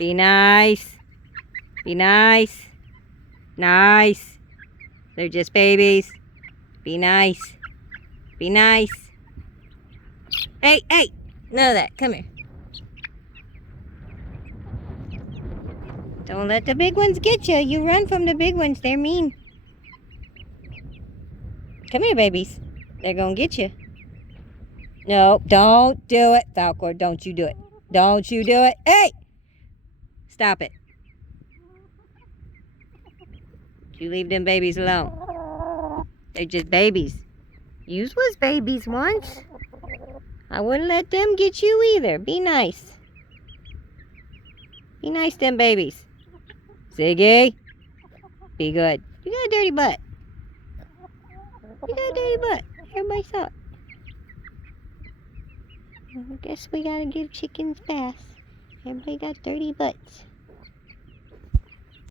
Be nice. Be nice. Nice. They're just babies. Be nice. Be nice. Hey, hey! None of that. Come here. Don't let the big ones get you. You run from the big ones. They're mean. Come here, babies. They're gonna get you. No, don't do it, Falcor. Don't you do it. Don't you do it. Hey! Stop it. You leave them babies alone. They're just babies. Yous was babies once. I wouldn't let them get you either. Be nice. Be nice to them babies. Ziggy. Be good. You got a dirty butt. You got a dirty butt. Everybody saw it. I guess we gotta give chickens baths. Everybody got dirty butts.